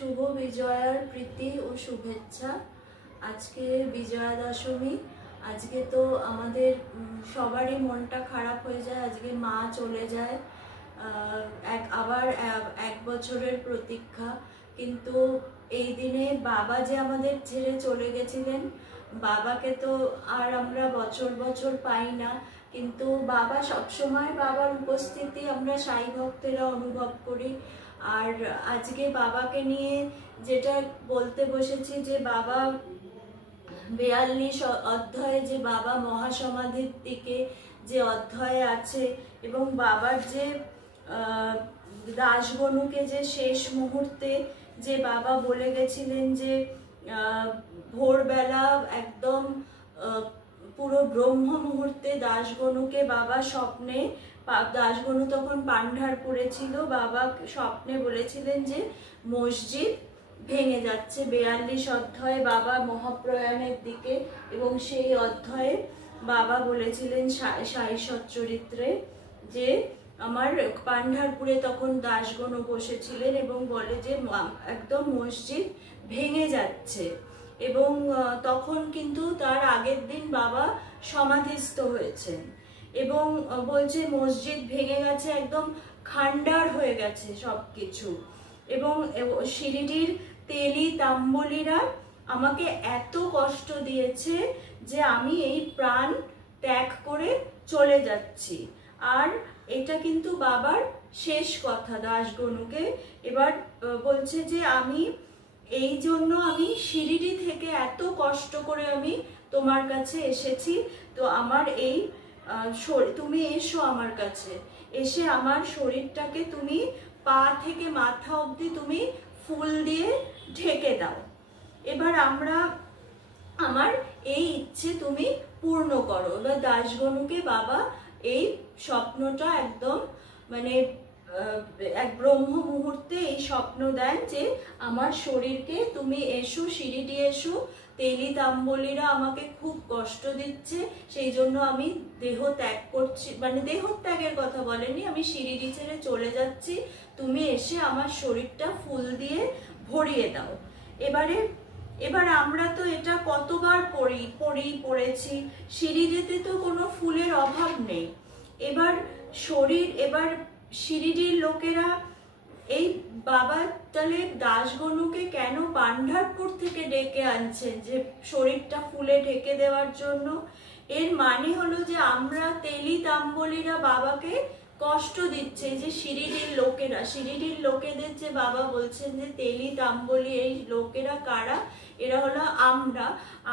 শুভ বিজয়ার প্রীতি ও শুভেচ্ছা। আজকে বিজয়া দশমী। আজকে তো আমাদের সবারই মনটা খারাপ হয়ে যায়। আজকে মা চলে যায়, আবার এক বছরের প্রতীক্ষা। কিন্তু এই দিনে বাবা যে আমাদের ছেড়ে চলে গেছিলেন, বাবাকে তো আর আমরা বছর বছর পাই না, কিন্তু বাবা সবসময়, বাবার উপস্থিতি আমরা সাই ভক্তেরা অনুভব করি। আর আজকে বাবাকে নিয়ে যেটা বলতে বসেছি, যে বাবা 42 অধ্যায়ে যে বাবা মহাসমাধির দিকে যে অধ্যায়ে আছে, এবং বাবার যে দাসগণুকে যে শেষ মুহূর্তে যে বাবা বলে গেছিলেন যে ভোরবেলা একদম পুরো ব্রহ্ম মুহূর্তে দাসগণুকে বাবা স্বপ্নে, দাসগণু তখন পান্ডারপুরে ছিল, বাবা স্বপ্নে বলেছিলেন যে মসজিদ ভেঙে যাচ্ছে। 42 অধ্যায়ে বাবা মহাপ্রয়াণের দিকে, এবং সেই অধ্যায়ে বাবা বলেছিলেন সাই সচ্চরিত্রে যে আমার পান্ডারপুরে তখন দাসগণ বসেছিলেন এবং বলে যে একদম মসজিদ ভেঙে যাচ্ছে। এবং তখন কিন্তু তার আগের দিন বাবা সমাধিস্থ হয়েছেন, এবং বলছে মসজিদ ভেঙে গেছে, একদম খান্ডার হয়ে গেছে সবকিছু। এবং শিরিডির তেলি তাম্বলিরা আমাকে এত কষ্ট দিয়েছে যে আমি এই প্রাণ ত্যাগ করে চলে যাচ্ছি। আর এটা কিন্তু বাবার শেষ কথা দাসগণুকে। এবার বলছে যে আমি এই জন্য আমি শিরিডি থেকে এত কষ্ট করে আমি তোমার কাছে এসেছি, তো আমার এই তুমি এসো আমার কাছে, এসে আমার শরীরটাকে তুমি পা থেকে মাথা অবধি তুমি ফুল দিয়ে ঢেকে দাও। এবার আমার এই ইচ্ছে তুমি পূর্ণ করো। এবার দাসগণুকে বাবা এই স্বপ্নটা একদম মানে এক ব্রহ্ম মুহূর্তে এই স্বপ্ন দেন যে আমার শরীরকে তুমি এসো, শিরিডি এসো, তেলি তাম্বলিরা আমাকে খুব কষ্ট দিচ্ছে, সেই জন্য আমি দেহ ত্যাগ করছি, মানে দেহ ত্যাগের কথা বলেনি, আমি শিরিডি ছেড়ে চলে যাচ্ছি, তুমি এসে আমার শরীরটা ফুল দিয়ে ভরিয়ে দাও। এবার আমরা তো এটা কতবার পড়েছি, শিরিডিতে তো কোনো ফুলের অভাব নেই। এবার শিরিডির লোকেরা এই বাবা তাহলে দাসগণুকে কেন পান্ডারপুর থেকে ডেকে আনছেন যে শরীরটা ফুলে ঢেকে দেওয়ার জন্য? এর মানে হলো যে আমরা তেলি তাম্বলিরা বাবাকে কষ্ট দিচ্ছে, যে শিরিডির লোকেদের যে বাবা বলছেন যে তেলি তাম্বলি, এই লোকেরা কারা? এরা হলো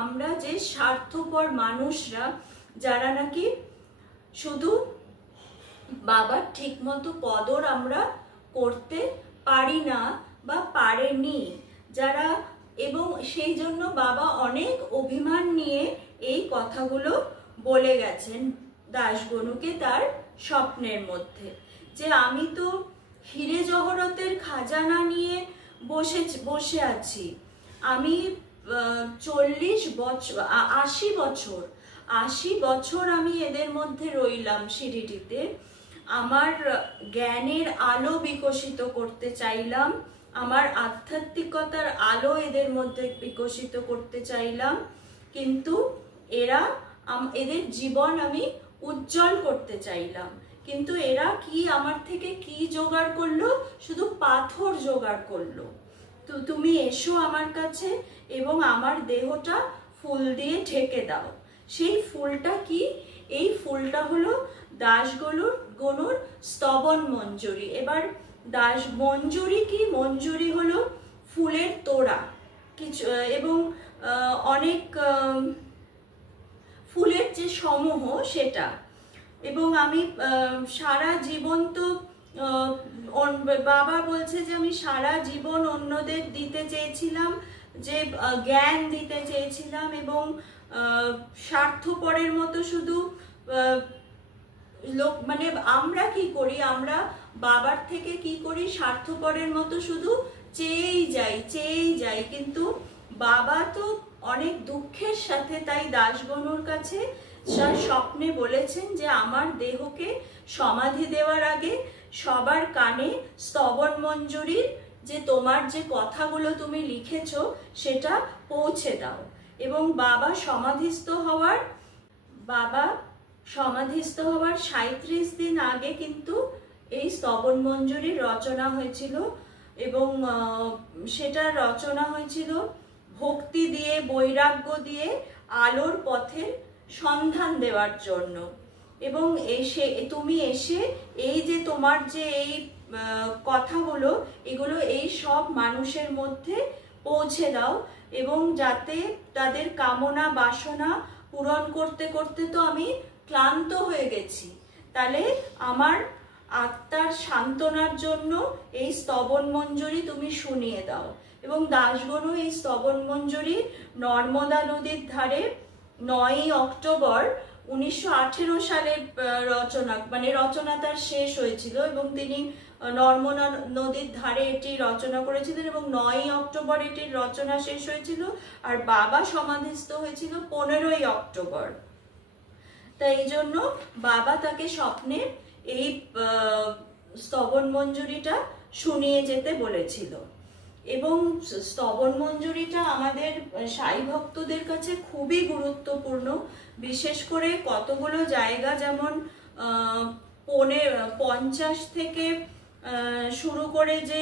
আমরা যে স্বার্থপর মানুষরা, যারা নাকি শুধু বাবার ঠিক মতো কদর আমরা করতে পারি না বা পারেনি যারা, এবং সেই জন্য বাবা অনেক অভিমান নিয়ে এই কথাগুলো বলে গেছেন দাসগণুকে তার স্বপ্নের মধ্যে, যে আমি তো হিরে জহরতের খাজানা নিয়ে বসে আছি, আমি 80 বছর আমি এদের মধ্যে রইলাম শিরিডিতে, আমার জ্ঞানের আলো বিকশিত করতে চাইলাম, আমার আধ্যাত্মিকতার আলো এদের মধ্যে বিকশিত করতে চাইলাম, কিন্তু এদের জীবন আমি উজ্জ্বল করতে চাইলাম, কিন্তু এরা কি আমার থেকে কি জোগাড় করলো? শুধু পাথর জোগাড় করলো। তো তুমি এসো আমার কাছে এবং আমার দেহটা ফুল দিয়ে ঢেকে দাও। সেই ফুলটা কি? এই ফুলটা হলো দাসগণুর স্তবন মঞ্জুরি। এবার মঞ্জুরি কি? মঞ্জুরি হলো ফুলের তোড়া কিছু, এবং অনেক ফুলের যে সমূহ সেটা। এবং আমি সারা জীবন তো বাবা বলছে যে আমি সারা জীবন অন্যদের দিতে চেয়েছিলাম, যে জ্ঞান দিতে চেয়েছিলাম, এবং স্বার্থপরের মতো শুধু মানে আমরা কি করি, আমরা বাবার থেকে কি করি, স্বার্থপরের মতো শুধু চেয়েই যাই, কিন্তু বাবা তো অনেক দুঃখের সাথে তাই দাসগণুর কাছে স্বপ্নে বলেছেন যে আমার দেহকে সমাধি দেওয়ার আগে সবার কানে স্তবন মঞ্জুরির যে তোমার যে কথাগুলো তুমি লিখেছো সেটা পৌঁছে দাও। এবং বাবা সমাধিস্থ হওয়ার 37 দিন আগে কিন্তু এই স্তবন মঞ্জুরির রচনা হয়েছিল। এবং সেটা রচনা হয়েছিল ভক্তি দিয়ে, বৈরাগ্য দিয়ে আলোর পথের সন্ধান দেওয়ার জন্য। এবং তুমি এসে এই যে তোমার যে এই কথাগুলো, এগুলো এই সব মানুষের মধ্যে পৌঁছে দাও, এবং যাতে তাদের কামনা বাসনা পূরণ করতে করতে তো আমি ক্লান্ত হয়ে গেছি, তাহলে আমার আত্মার সান্ত্বনার জন্য এই স্তবন মঞ্জুরি তুমি শুনিয়ে দাও। এবং দাশগণু এই স্তবন মঞ্জুরি নর্মদা নদীর ধারে 9ই অক্টোবর 1918 সালে রচনা তার শেষ হয়েছিল, এবং তিনি নর্মদা নদীর ধারে এটি রচনা করেছিলেন, এবং 9ই অক্টোবর এটির রচনা শেষ হয়েছিল। আর বাবা সমাধিস্থ হয়েছিল 15ই অক্টোবর। তাই এই জন্য বাবা তাকে স্বপ্নে এই স্তবন মঞ্জুরিটা শুনিয়ে যেতে বলেছিল। এবং স্তবন মঞ্জুরিটা আমাদের সাই ভক্তদের কাছে খুবই গুরুত্বপূর্ণ, বিশেষ করে কতগুলো জায়গা, যেমন 50 থেকে শুরু করে যে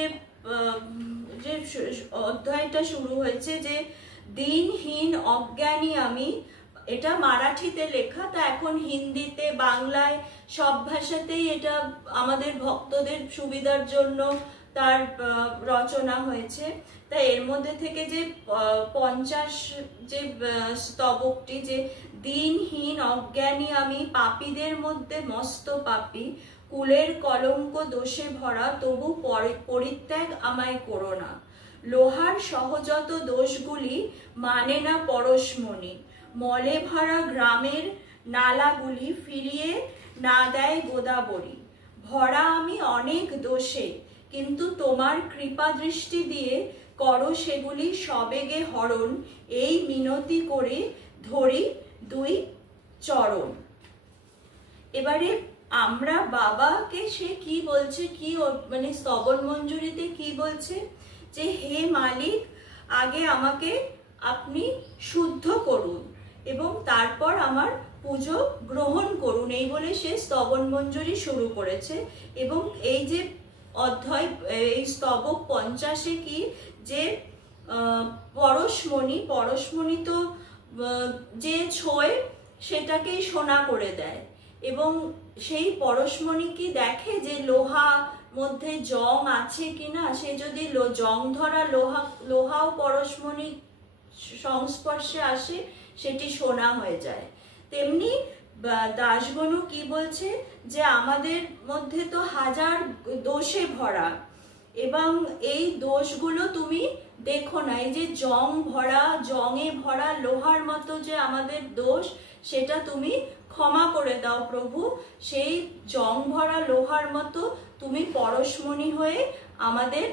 অধ্যায়টা শুরু হয়েছে, যে দিনহীন অজ্ঞানী আমি, এটা মারাঠিতে লেখা, তা এখন হিন্দিতে, বাংলায়, সব ভাষাতেই এটা আমাদের ভক্তদের সুবিধার জন্য তার রচনা হয়েছে। তাই এর মধ্যে থেকে যে 50 যে স্তবকটি, যে দিনহীন অজ্ঞানী আমি, পাপীদের মধ্যে মস্ত পাপী, কুলের কলঙ্ক দোষে ভরা, তবু পরিত্যাগ আমায় করো না, লোহার সহজাত দোষগুলি মানে না পরশমণি, মলে ভরা গ্রামের নালাগুলি ফিরিয়ে না দেয় গোদাবরী, ভরা আমি অনেক দোষে, কিন্তু তোমার কৃপা দৃষ্টি দিয়ে করো সেগুলি সবেগে হরণ, এই মিনতি করে ধরি 2 চরণ। এবারে আমরা বাবাকে সে কি বলছে, কি মানে স্তবন মঞ্জুরিতে কি বলছে, যে হে মালিক, আগে আমাকে আপনি শুদ্ধ করুন এবং তারপর আমার পুজো গ্রহণ করুন, এই বলে সে স্তবন মঞ্জুরি শুরু করেছে। এবং এই যে অধ্যায়, এই স্তবক 50-এ কি, যে পরশমণি তো যে ছোঁয় সেটাকেই সোনা করে দেয়, এবং সেই পরশমণি কি দেখে যে লোহা মধ্যে জং আছে কিনা, সে যদি জং ধরা লোহাও পরশমণি সংস্পর্শে আসে, সেটি সোনা হয়ে যায়। তেমনি দাশগণু কি বলছে, যে আমাদের মধ্যে তো হাজার দোষে ভরা, এবং এই দোষগুলো তুমি দেখো না, এই যে জঙে ভরা লোহার মতো যে আমাদের দোষ, সেটা তুমি ক্ষমা করে দাও প্রভু। সেই জং ভরা লোহার মতো তুমি পরশমণি হয়ে আমাদের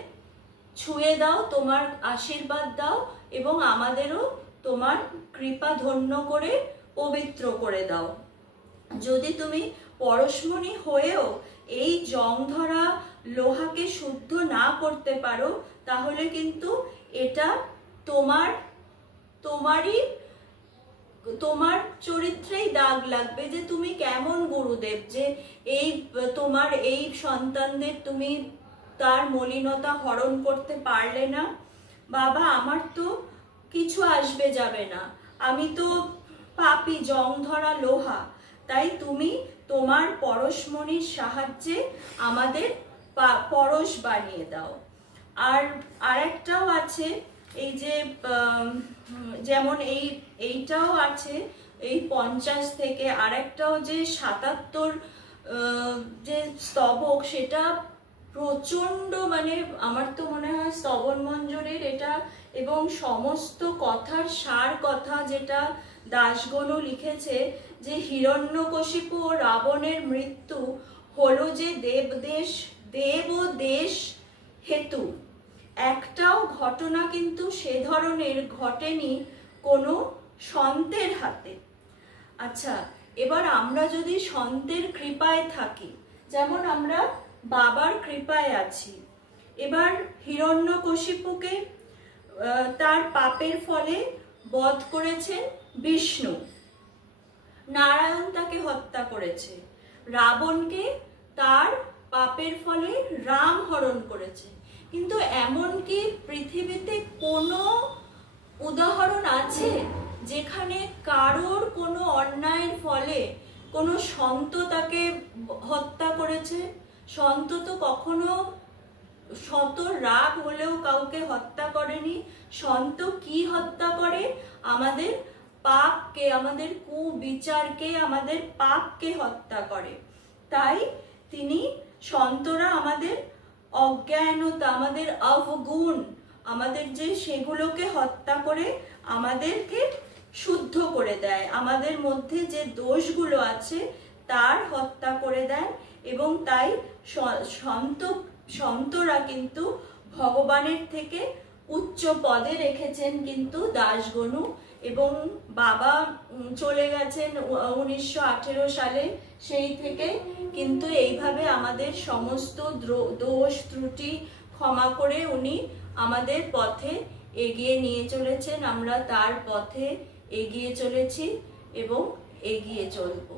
ছুঁয়ে দাও, তোমার আশীর্বাদ দাও, এবং আমাদেরও তোমার কৃপা ধন্য করে পবিত্র করে দাও। যদি তুমি পরশমণি হয়েও এই জং ধরা লোহাকে শুদ্ধ না করতে পারো, তাহলে কিন্তু এটা তোমার চরিত্রেই দাগ লাগবে, যে তুমি কেমন গুরুদেব, যে এই তোমার এই সন্তানদের তুমি তার মলিনতা হরণ করতে পারলে না। বাবা, আমার তো কিছু আসবে যাবে না, আমি তো পাপী, জং ধরা লোহা, তাই তুমি তোমার পরশমণির সাহায্যে আমাদের পরশ বানিয়ে দাও। আর আরেকটাও আছে, এই যে যেমন এইটাও আছে এই 50 থেকে, আরেকটাও যে 77 যে স্তবক, সেটা প্রচন্ড, মানে আমার তো মনে হয় স্তবন মঞ্জুরির এটা, এবং সমস্ত কথার সার কথা যেটা দাশগণু লিখেছে, যে হিরণ্যকশিপু ও রাবণের মৃত্যু হলো যে দেব ও দেশ হেতু, একটাও ঘটনা কিন্তু সে ধরনের ঘটেনি কোনো সন্তের হাতে। আচ্ছা, এবার আমরা যদি সন্তের কৃপায় থাকি, যেমন আমরা বাবার কৃপায় আছি, এবার হিরণ্যকশিপুকে তার পাপের ফলে বধ করেছেন বিষ্ণু, নারায়ণ তাকে হত্যা করেছে। রাবণকে তার পাপের ফলে রাম হরণ করেছে। কিন্তু এমন কি পৃথিবীতে কোনো উদাহরণ আছে যেখানে কারোর কোনো অন্যায়ের ফলে কোনো সন্ত তাকে হত্যা করেছে? সন্ত তো কখনো শত রাগ হলেও কাউকে হত্যা করেনি। সন্ত কি হত্যা করে? আমাদের পাপকে, আমাদের কুবিচারকে, আমাদের পাপকে হত্যা করে। তাই তিনি সন্তরা আমাদের অজ্ঞানতা, আমাদের অবগুণ, আমাদের যে সেগুলোকে হত্যা করে আমাদেরকে শুদ্ধ করে দেয়, আমাদের মধ্যে যে দোষগুলো আছে তার হত্যা করে দেয়। এবং তাই সন্তরা কিন্তু ভগবানের থেকে উচ্চ পদে রেখেছেন কিন্তু দাসগণু। এবং বাবা চলে গেছেন 1918 সালে, সেই থেকে কিন্তু এইভাবে আমাদের সমস্ত দোষ ত্রুটি ক্ষমা করে উনি আমাদের পথে এগিয়ে নিয়ে চলেছেন। আমরা তার পথে এগিয়ে চলেছি এবং এগিয়ে চলবো।